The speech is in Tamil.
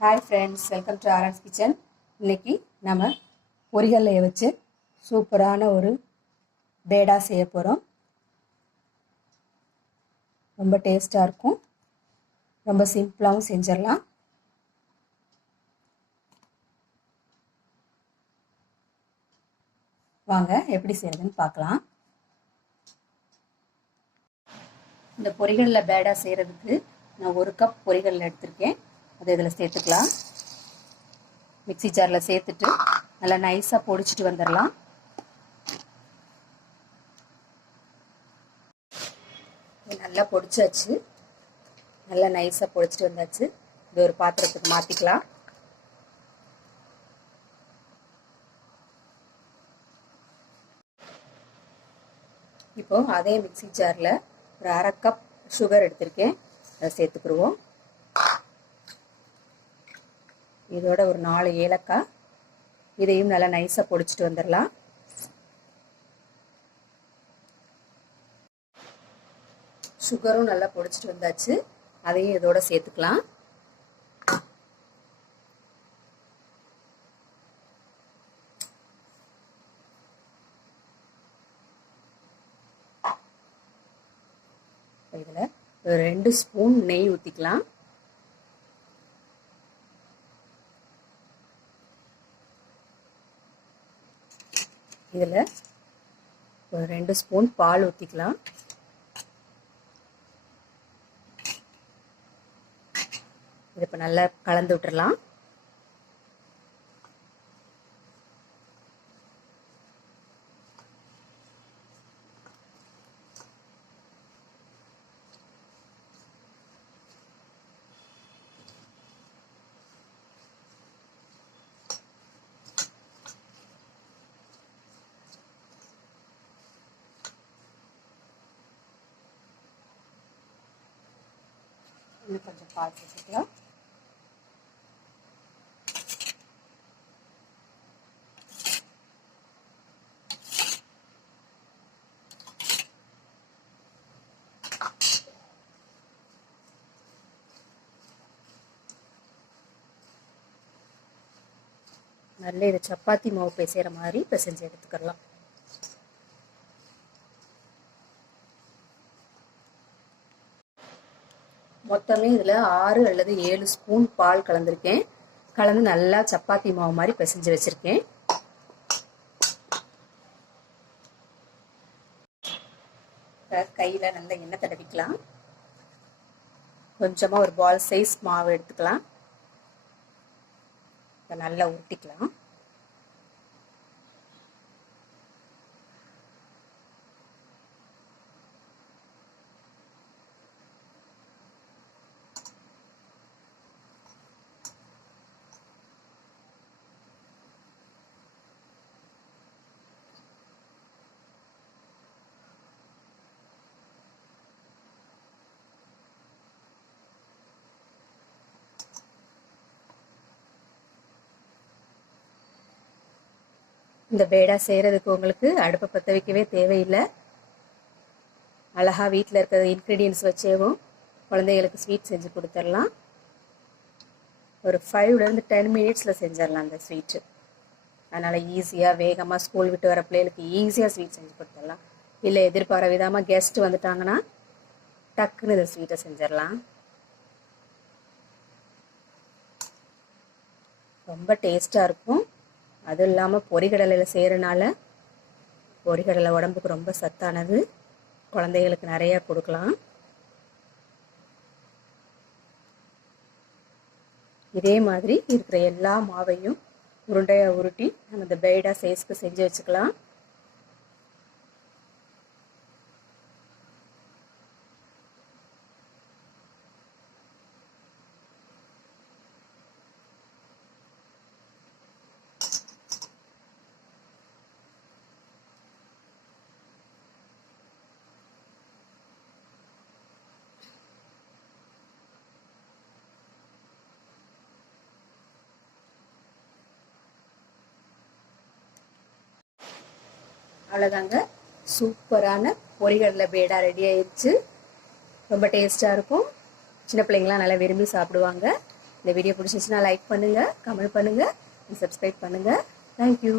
ஹாய் ஃப்ரெண்ட்ஸ் வெல்கம் டு ஆரன்ஸ் கிச்சன் இன்னைக்கு நம்ம பொரிகல்லையை வச்சு சூப்பரான ஒரு பேடா செய்ய போகிறோம் ரொம்ப டேஸ்ட்டாக இருக்கும். ரொம்ப சிம்பிளாகவும் செஞ்சிடலாம். வாங்க எப்படி செய்யறதுன்னு பார்க்கலாம். இந்த பொரிகளில் பேடா செய்கிறதுக்கு நான் ஒரு கப் பொரிகளில் எடுத்திருக்கேன். அது இதில் சேர்த்துக்கலாம். மிக்சி ஜாரில் சேர்த்துட்டு நல்லா நைஸாக பொடிச்சிட்டு வந்துடலாம். நல்லா பொடிச்சாச்சு. நல்லா நைஸாக பொடிச்சிட்டு வந்தாச்சு. இது ஒரு பாத்திரத்துக்கு மாற்றிக்கலாம் இப்போ அதே மிக்சி ஜாரில் ஒரு அரை கப் சுகர் எடுத்திருக்கேன். அதை சேர்த்துக்குருவோம். இதோட ஒரு நாலு ஏலக்காய். இதையும் நல்லா நைஸாக பொடிச்சிட்டு வந்துடலாம். சுகரும் நல்லா பொடிச்சிட்டு வந்தாச்சு. அதையும் இதோட சேர்த்துக்கலாம். இதில் ரெண்டு ஸ்பூன் நெய் ஊற்றிக்கலாம் இதில் ஒரு ரெண்டு ஸ்பூன் பால் ஊற்றிக்கலாம் இது இப்போ நல்லா கலந்து விட்டுறலாம். இன்னும் கொஞ்சம் பால் சேர்த்துக்கலாம் நல்ல இது சப்பாத்தி மாவு பிசைகிற மாதிரி பிசைஞ்சு எடுத்துக்கலாம். மொத்தமே இதில் ஆறு அல்லது ஏழு ஸ்பூன் பால் கலந்துருக்கேன். கலந்து நல்லா சப்பாத்தி மாவு மாதிரி பிசைஞ்சு வச்சுருக்கேன். கையில் நல்லா எண்ணெய் தடவிக்கலாம். கொஞ்சமாக ஒரு பால் சைஸ் மாவு எடுத்துக்கலாம். நல்லா உருட்டிக்கலாம் இந்த பேடா செய்கிறதுக்கு உங்களுக்கு அடுப்பை பற்ற வைக்கவே தேவையில்லை. அழகாக வீட்டில் இருக்கிற இன்க்ரீடியன்ஸ் வச்சேவும் குழந்தைகளுக்கு ஸ்வீட் செஞ்சு கொடுத்துடலாம். ஒரு ஃபைவ்லேருந்து டென் மினிட்ஸில் செஞ்சிடலாம் அந்த ஸ்வீட்டு அதனால் ஈஸியாக வேகமாக ஸ்கூல் விட்டு வர பிள்ளைகளுக்கு ஈஸியாக ஸ்வீட் செஞ்சு கொடுத்துடலாம். இல்லை எதிர்பார விதமாக கெஸ்ட் வந்துட்டாங்கன்னா டக்குன்னு இந்த ஸ்வீட்டை செஞ்சிடலாம். ரொம்ப டேஸ்ட்டாக இருக்கும். அதுவும் இல்லாமல் பொறிகடலையில் செய்கிறனால பொறிகடலை உடம்புக்கு ரொம்ப சத்தானது. குழந்தைகளுக்கு நிறையா கொடுக்கலாம். இதே மாதிரி இருக்கிற எல்லா மாவையும் உருண்டையாக உருட்டி நம்ம இந்த பேடா சைஸ்க்கு செஞ்சு வச்சுக்கலாம். அவ்வளோதாங்க சூப்பரான பொரிகடலை பேடா ரெடி ஆயிடுச்சு. ரொம்ப டேஸ்ட்டாக இருக்கும். சின்ன பிள்ளைங்களாம் நல்லா விரும்பி சாப்பிடுவாங்க. இந்த வீடியோ பிடிச்சிச்சுன்னா லைக் பண்ணுங்கள் கமெண்ட் பண்ணுங்கள் சப்ஸ்கிரைப் பண்ணுங்கள் தேங்க்யூ